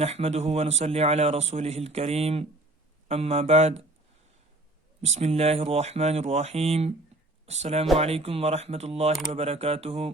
نحمده ونصلي على رسوله الكريم اما بعد بسم اللہ الرحمن الرحیم السلام علیکم ورحمۃ اللہ وبرکاتہ۔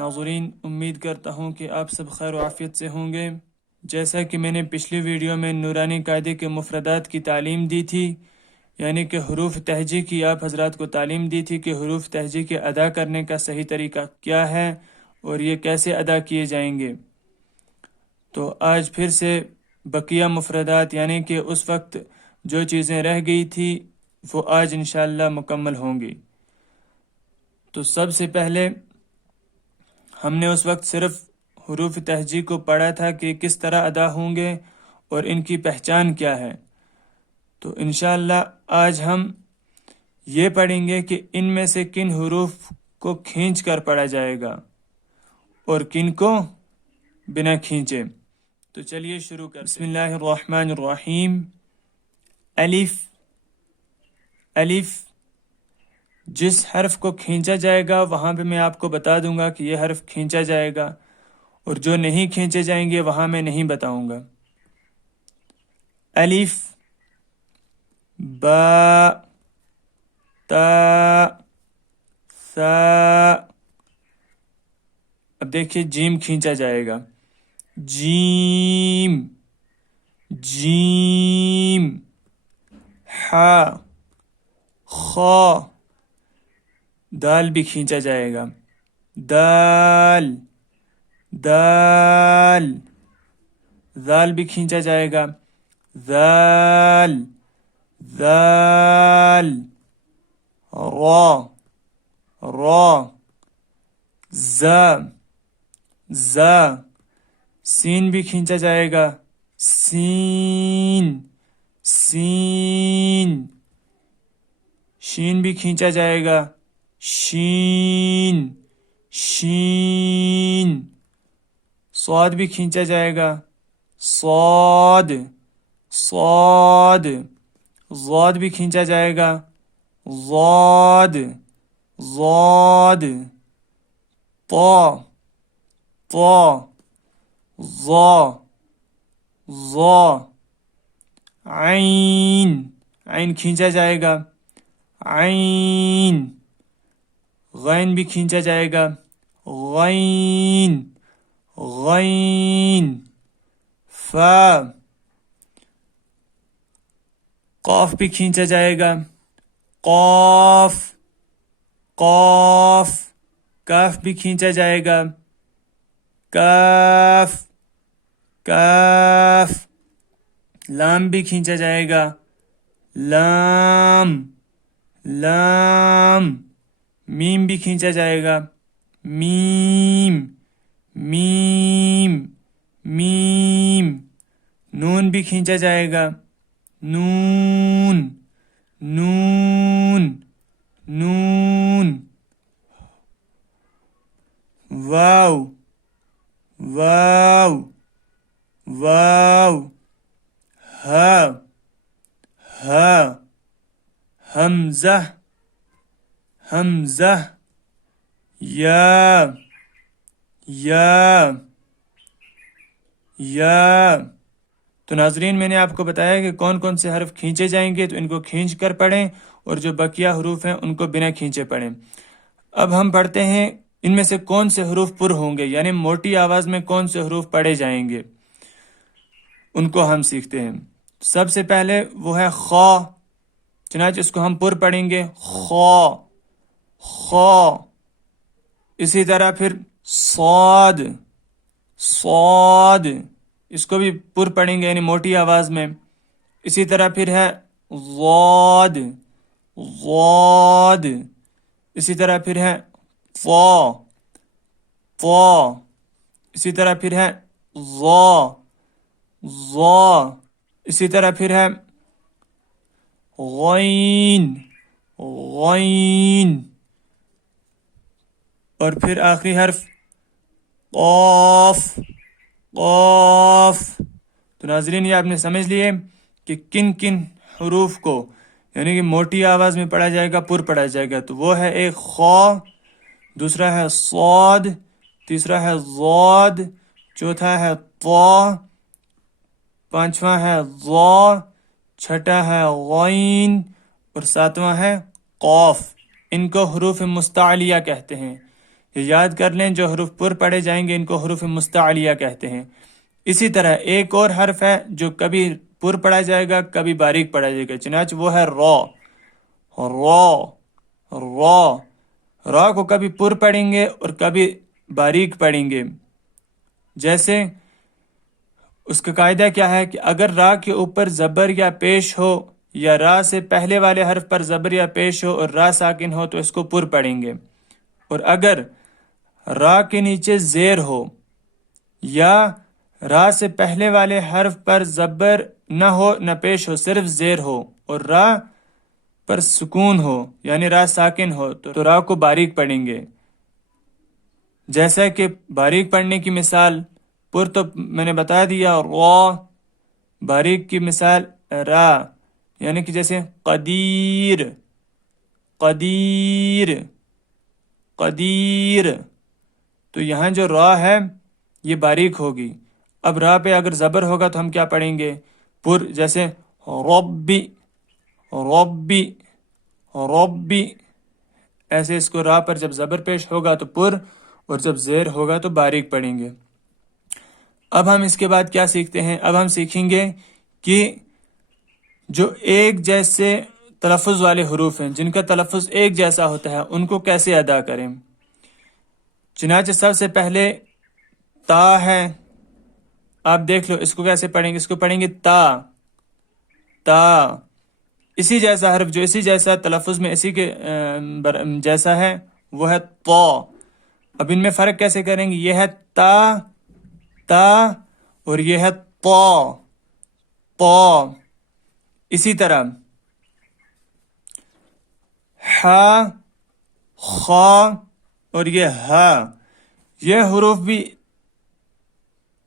ناظرین، امید کرتا ہوں کہ آپ سب خیر و عافیت سے ہوں گے۔ جیسا کہ میں نے پچھلی ویڈیو میں نورانی قاعدے کے مفردات کی تعلیم دی تھی، یعنی کہ حروف تہجی کی آپ حضرات کو تعلیم دی تھی کہ حروف تہجی کے ادا کرنے کا صحیح طریقہ کیا ہے اور یہ کیسے ادا کیے جائیں گے، تو آج پھر سے بقیہ مفردات یعنی کہ اس وقت جو چیزیں رہ گئی تھی وہ آج انشاءاللہ مکمل ہوں گی۔ تو سب سے پہلے ہم نے اس وقت صرف حروف تہجی کو پڑھا تھا کہ کس طرح ادا ہوں گے اور ان کی پہچان کیا ہے۔ تو انشاءاللہ آج ہم یہ پڑھیں گے کہ ان میں سے کن حروف کو کھینچ کر پڑھا جائے گا اور کن کو بنا کھینچے۔ تو چلیے شروع کر بسم اللہ الرحمن الرحیم۔ الف، الف جس حرف کو کھینچا جائے گا وہاں پہ میں آپ کو بتا دوں گا کہ یہ حرف کھینچا جائے گا، اور جو نہیں کھینچے جائیں گے وہاں میں نہیں بتاؤں گا۔ الف، با، تا، سا۔ اب دیکھیے جیم کھینچا جائے گا، جیم، جیم، ہا، خا۔ دال بھی کھینچا جائے گا، دال، دال۔ ذال بھی کھینچا جائے گا، ذال، ذال۔ را، را، زا، زا۔ سین بھی کھینچا جائے گا، سین، سین۔ شین بھی کھینچا جائے گا، شین، شین۔ صاد بھی کھینچا جائے گا، صاد، صاد۔ ضاد بھی کھینچا جائے گا، ضاد، ضاد۔ طا، طا، ظا، ظا۔ عین، عین کھینچا جائے گا، عین۔ غین بھی کھینچا جائے گا، غین، غین۔ فا، قاف بھی کھینچا جائے گا، قاف، قاف۔ کاف بھی کھینچا جائے گا، کاف، کاف۔ لام بھی کھینچا جائے گا، لام، لام۔ میم بھی کھینچا جائے گا، میم، میم، میم۔ نون بھی کھینچا جائے گا، نون، نون، نون۔ واو، واو، واو۔ ہا، ہا۔ حمزہ، حمزہ۔ یا، یا، یا۔ تو ناظرین، میں نے آپ کو بتایا کہ کون کون سے حرف کھینچے جائیں گے، تو ان کو کھینچ کر پڑھیں اور جو بقیہ حروف ہیں ان کو بنا کھینچے پڑھیں۔ اب ہم پڑھتے ہیں ان میں سے کون سے حروف پر ہوں گے، یعنی موٹی آواز میں کون سے حروف پڑھے جائیں گے، ان کو ہم سیکھتے ہیں۔ سب سے پہلے وہ ہے خا، چنانچہ اس کو ہم پر پڑھیں گے، خا، خا۔ اسی طرح پھر صاد، صاد، اس کو بھی پر پڑھیں گے یعنی موٹی آواز میں۔ اسی طرح پھر ہے ضاد، ضاد۔ اسی طرح پھر ہے طا، طا۔ اسی طرح پھر ہے ظا، ظا۔ اسی طرح پھر ہے غین، غین۔ اور پھر آخری حرف قاف، قاف۔ تو ناظرین، یہ آپ نے سمجھ لیے کہ کن کن حروف کو یعنی کہ موٹی آواز میں پڑھا جائے گا، پر پڑھا جائے گا۔ تو وہ ہے ایک خا، دوسرا ہے صاد، تیسرا ہے ضاد، چوتھا ہے طا، پانچواں ہے ظا، چھٹا ہے غین اور ساتواں ہے قاف۔ ان کو حروف مستعلیہ کہتے ہیں۔ یہ یاد کر لیں، جو حروف پر پڑھے جائیں گے ان کو حروف مستعلیہ کہتے ہیں۔ اسی طرح ایک اور حرف ہے جو کبھی پر پڑھا جائے گا، کبھی باریک پڑھا جائے گا، چنانچہ وہ ہے را۔ را را را کو کبھی پر پڑھیں گے اور کبھی باریک پڑھیں گے۔ جیسے اس کا قاعدہ کیا ہے کہ اگر را کے اوپر زبر یا پیش ہو، یا را سے پہلے والے حرف پر زبر یا پیش ہو اور را ساکن ہو تو اس کو پر پڑھیں گے، اور اگر را کے نیچے زیر ہو یا را سے پہلے والے حرف پر زبر نہ ہو نہ پیش ہو، صرف زیر ہو، اور را پر سکون ہو یعنی را ساکن ہو تو را کو باریک پڑھیں گے۔ جیسا کہ باریک پڑھنے کی مثال پر تو میں نے بتا دیا، را، باریک کی مثال را، یعنی کہ جیسے قدیر، قدیر، قدیر، تو یہاں جو را ہے یہ باریک ہوگی۔ اب را پہ اگر زبر ہوگا تو ہم کیا پڑھیں گے؟ پر، جیسے ربی، ربی، ربی، ایسے اس کو را پر جب زبر پیش ہوگا تو پر، اور جب زیر ہوگا تو باریک پڑھیں گے۔ اب ہم اس کے بعد کیا سیکھتے ہیں؟ اب ہم سیکھیں گے کہ جو ایک جیسے تلفظ والے حروف ہیں، جن کا تلفظ ایک جیسا ہوتا ہے، ان کو کیسے ادا کریں۔ چنانچہ سب سے پہلے تا ہے، آپ دیکھ لو اس کو کیسے پڑھیں گے۔ اس کو پڑھیں گے تا، تا۔ اسی جیسا حرف جو اسی جیسا تلفظ میں اسی کے جیسا ہے وہ ہے طا۔ اب ان میں فرق کیسے کریں گے؟ یہ ہے تا، تا، اور یہ ہے طا، طا۔ اسی طرح ہا، خا اور یہ ہا، یہ حروف بھی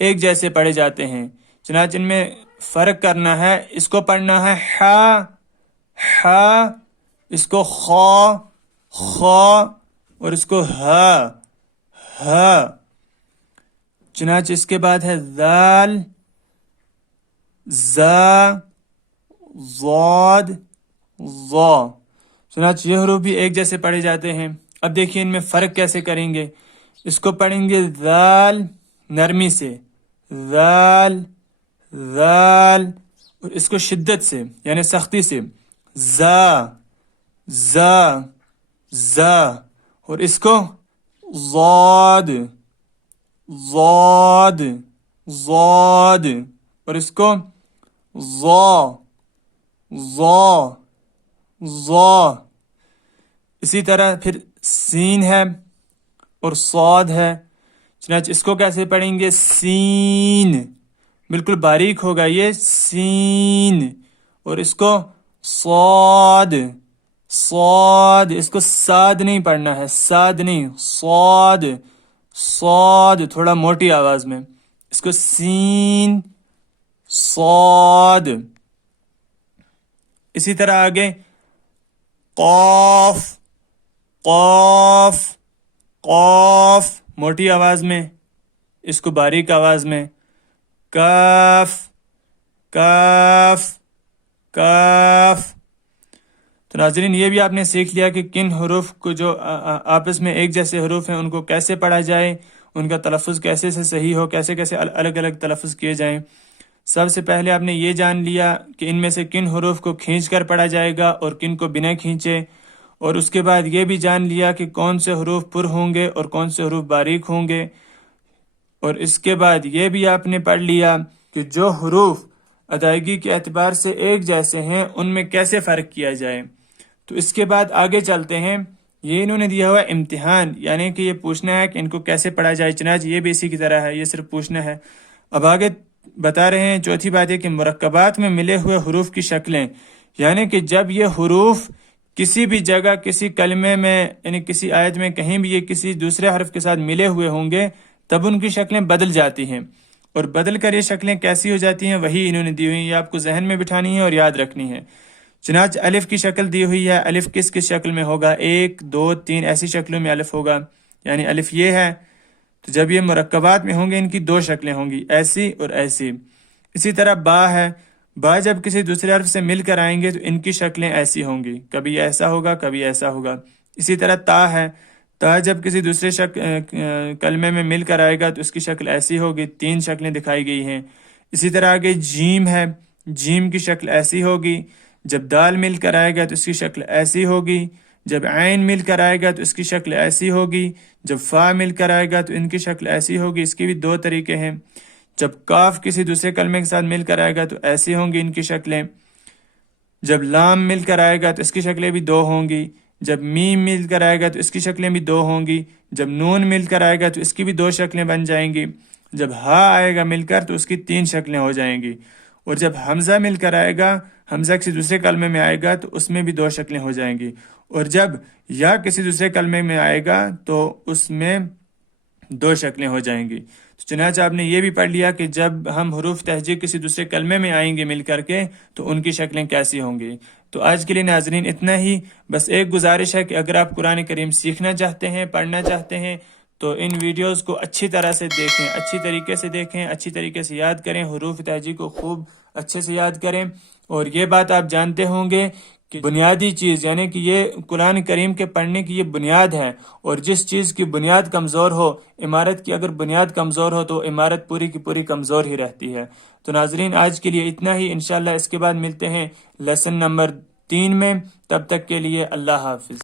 ایک جیسے پڑھے جاتے ہیں، چنانچہ ان میں فرق کرنا ہے۔ اس کو پڑھنا ہے ہا، ہا، اس کو خا، خا، اور اس کو ہا، ہا۔ چنانچہ اس کے بعد ہے ذال، زا، ضاد، ظا۔ چنانچہ یہ حروف بھی ایک جیسے پڑھے جاتے ہیں۔ اب دیکھیے ان میں فرق کیسے کریں گے۔ اس کو پڑھیں گے ذال نرمی سے، ذال، ذال، اور اس کو شدت سے یعنی سختی سے، زا، زا، زا، اور اس کو ضاد، ضاد، ضاد، اور اس کو ضا، ضا، ضا۔ اسی طرح پھر سین ہے اور صاد ہے، چنانچہ اس کو کیسے پڑھیں گے؟ سین، بالکل باریک ہوگا یہ سین، اور اس کو صاد، صاد، اس کو ساد نہیں پڑھنا ہے، ساد نہیں، صاد، صاد، تھوڑا موٹی آواز میں، اس کو سین، صاد۔ اسی طرح آگے قاف، قاف، قاف، موٹی آواز میں، اس کو باریک آواز میں، کاف، کاف، کاف۔ تو ناظرین یہ بھی آپ نے سیکھ لیا کہ کن حروف کو جو آپس میں ایک جیسے حروف ہیں ان کو کیسے پڑھا جائے، ان کا تلفظ کیسے سے صحیح ہو، کیسے کیسے الگ الگ تلفظ کیے جائیں۔ سب سے پہلے آپ نے یہ جان لیا کہ ان میں سے کن حروف کو کھینچ کر پڑھا جائے گا اور کن کو بنا کھینچے، اور اس کے بعد یہ بھی جان لیا کہ کون سے حروف پر ہوں گے اور کون سے حروف باریک ہوں گے، اور اس کے بعد یہ بھی آپ نے پڑھ لیا کہ جو حروف ادائیگی کے اعتبار سے ایک جیسے ہیں ان میں کیسے فرق کیا جائے۔ تو اس کے بعد آگے چلتے ہیں۔ یہ انہوں نے دیا ہوا امتحان، یعنی کہ یہ پوچھنا ہے کہ ان کو کیسے پڑھا جائے، چنانچہ یہ بھی اسی کی طرح ہے، یہ صرف پوچھنا ہے۔ اب آگے بتا رہے ہیں چوتھی بات ہے کہ مرکبات میں ملے ہوئے حروف کی شکلیں، یعنی کہ جب یہ حروف کسی بھی جگہ کسی کلمے میں یعنی کسی آیت میں کہیں بھی یہ کسی دوسرے حرف کے ساتھ ملے ہوئے ہوں گے تب ان کی شکلیں بدل جاتی ہیں، اور بدل کر یہ شکلیں کیسی ہو جاتی ہیں وہی انہوں نے دی ہوئی ہیں، یہ آپ کو ذہن میں بٹھانی ہے اور یاد رکھنی ہے۔ چنانچہ الف کی شکل دی ہوئی ہے، الف کس کس شکل میں ہوگا؟ 1، 2، 3 ایسی شکلوں میں الف ہوگا، یعنی الف یہ ہے، تو جب یہ مرکبات میں ہوں گے ان کی دو شکلیں ہوں گی، ایسی اور ایسی۔ اسی طرح با ہے، با جب کسی دوسرے حرف سے مل کر آئیں گے تو ان کی شکلیں ایسی ہوں گی، کبھی ایسا ہوگا کبھی ایسا ہوگا۔ اسی طرح تا ہے، تا جب کسی دوسرے کلمے میں مل کر آئے گا تو اس کی شکل ایسی ہوگی، تین شکلیں دکھائی گئی ہیں۔ اسی طرح آگے جیم ہے، جیم کی شکل ایسی ہوگی، جب دال مل کر آئے گا تو اس کی شکل ایسی ہوگی، جب عین مل کر آئے گا تو اس کی شکل ایسی ہوگی، جب فا مل کر آئے گا تو ان کی شکل ایسی ہوگی۔ اس کی بھی دو طریقے ہیں، جب کاف کسی دوسرے کلمے کے ساتھ مل کر آئے گا تو ایسی ہوں گی ان کی شکلیں، جب لام مل کر آئے گا تو اس کی شکلیں بھی دو ہوں گی، جب میم مل کر آئے گا تو اس کی شکلیں بھی دو ہوں گی، جب نون مل کر آئے گا تو اس کی بھی دو شکلیں بن جائیں گی، جب ہا آئے گا مل کر تو اس کی تین شکلیں ہو جائیں گی، اور جب حمزہ مل کر آئے گا، حمزہ کسی دوسرے کلمے میں آئے گا تو اس میں بھی دو شکلیں ہو جائیں گی، اور جب یا کسی دوسرے کلمے میں آئے گا تو اس میں دو شکلیں ہو جائیں گی۔ تو چنانچہ آپ نے یہ بھی پڑھ لیا کہ جب ہم حروف تہجی کسی دوسرے کلمے میں آئیں گے مل کر کے تو ان کی شکلیں کیسی ہوں گی۔ تو آج کے لیے ناظرین اتنا ہی، بس ایک گزارش ہے کہ اگر آپ قرآن کریم سیکھنا چاہتے ہیں، پڑھنا چاہتے ہیں تو ان ویڈیوز کو اچھی طرح سے دیکھیں، اچھی طریقے سے دیکھیں، اچھی طریقے سے یاد کریں، حروف تہجی کو خوب اچھے سے یاد کریں۔ اور یہ بات آپ جانتے ہوں گے کہ بنیادی چیز یعنی کہ یہ قرآن کریم کے پڑھنے کی یہ بنیاد ہے، اور جس چیز کی بنیاد کمزور ہو، عمارت کی اگر بنیاد کمزور ہو تو عمارت پوری کی پوری کمزور ہی رہتی ہے۔ تو ناظرین آج کے لیے اتنا ہی، انشاءاللہ اس کے بعد ملتے ہیں لیسن نمبر 3 میں، تب تک کے لیے اللہ حافظ۔